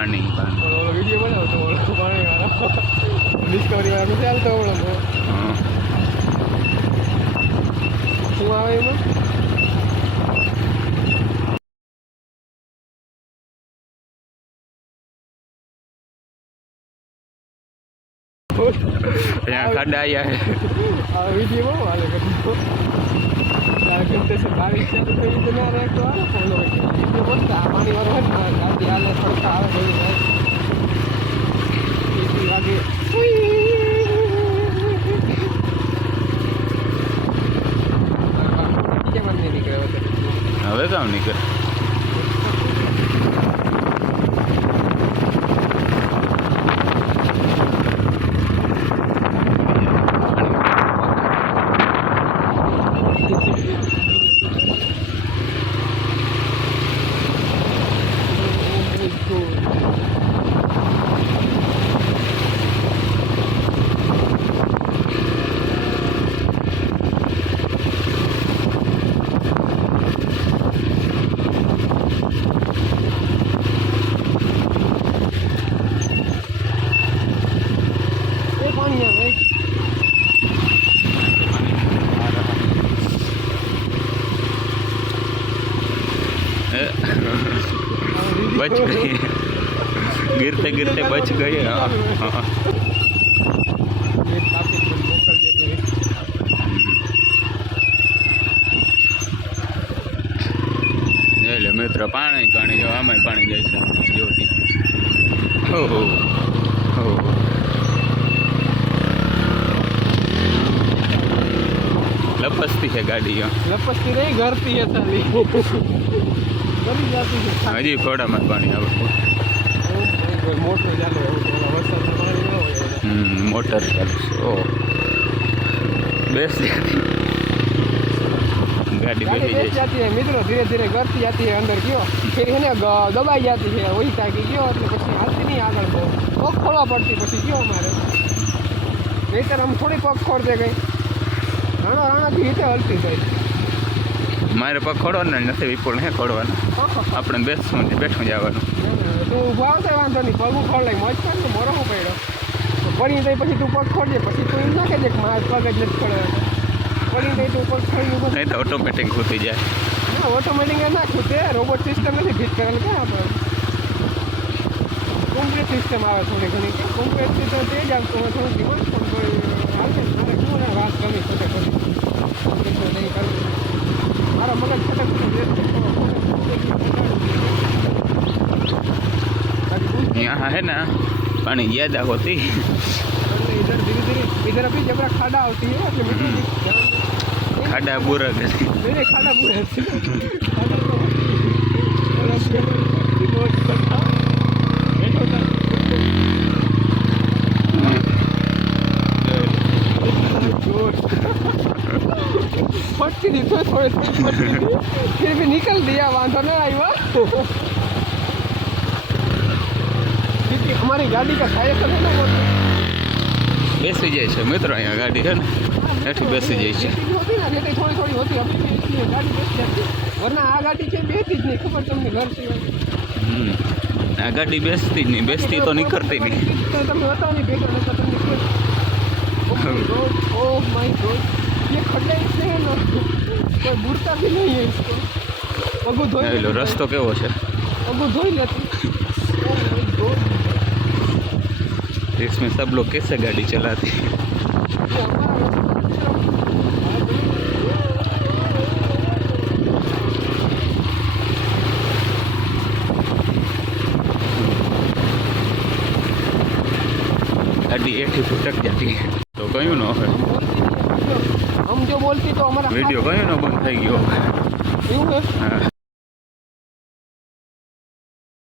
પાણી વિડીયો બનાવતો પાણી વાળો ડિસ્કવરી વાળો નથી હાલતો શું આવે એમાં ત્યાં ખાડા આવ્યા વિડીયો બહુ હાલે ઘંटे से 22 से तो इतना रहे तो आ फॉलो विडियो बनता पानी वाला है ना गाड़ी हाले थोड़ा આવે બધી આગે કે મને નીકળે હવે કામ નીકળે बच गई गिरते गिरते बच गए मित्र पानी पानी जो आम पानी जाए जो लपसती है गाड़ी लपसती नहीं घरती है साली हजी थोड़ा में पानी मोटर चालू मोटर चालू ओ बेस गाड़ी बेस जाती है मित्रों धीरे धीरे घरती जाती है अंदर क्यों फिर है ना दबाई जाती है वही टाँकी क्यों એટલે પછી હાલતી नहीं આગળ બહુ પગ ખોલવા પડતી પછી क्यों અમારે નહીંતર આમ થોડી પગ ખોડતે ગઈ રાણાથી રીતે હલતી ગઈ મારે પગ ખોડવાનો નથી વિપુલ હે ખોડવાનો આપણે બેઠું જવાનું તું ઊભો આવશે વાંધો નહીં પગ ખોડ લઈ મોજ કર ને મોરો પડ્યો પડી જાય પછી તું પગ ખોડજે પછી તું એમ ના કહેજે કે મારા પગ જ નથી ખોડે પડી જાય તું પગ ખોડી ઊભો નહીં તો ઓટોમેટિક ખૂટી જાય ના ઓટોમેટિક ના ખૂટે રોબોટ સિસ્ટમ નથી ફિટ કરેલ કે આપણે કોમ્પ્યુટર સિસ્ટમ આવે થોડી ઘણી કે કોમ્પ્યુટર તો તે જ આવતું હોય થોડું દિવસ પણ આવે મારે કેવું ને વાત ગમી શકે પછી નહીં કરવું મારો મગજ છટક यहाँ है ना पानी ज़्यादा होती इधर धीरे धीरे इधर अभी जब खाड़ा होती है खाड़ा बुरा मेरे खाड़ा बुरा फटती थी थोड़े फिर भी निकल दिया वांधा ना आई हमारी गाड़ी का टायर तो है ना वो बेसी जाए मित्रों अँ गाड़ी है ना एठी बेसी जाए होती ना थोड़ी थोड़ी होती अभी इसलिए गाड़ी बेस जाती वरना आ गाड़ी के बेचती ज नहीं खबर तमने घर से आ गाड़ी बेचती नहीं बेचती तो नहीं करती नहीं तो तमने बताओ नहीं बेचो नहीं तो तमने ओह माय गॉड ये खड्डा इससे है ना कोई बुरता भी नहीं है इसको पगू धोई लो रस्तो केवो छे पगू धोई लेती इसमें सब लोग कैसे गाड़ी चलाते हैं गाड़ी एठी फुटक जाती है तो क्यों न है हम जो बोलती तो हमारा वीडियो क्यों न बंद થઈ ગયો એવું હે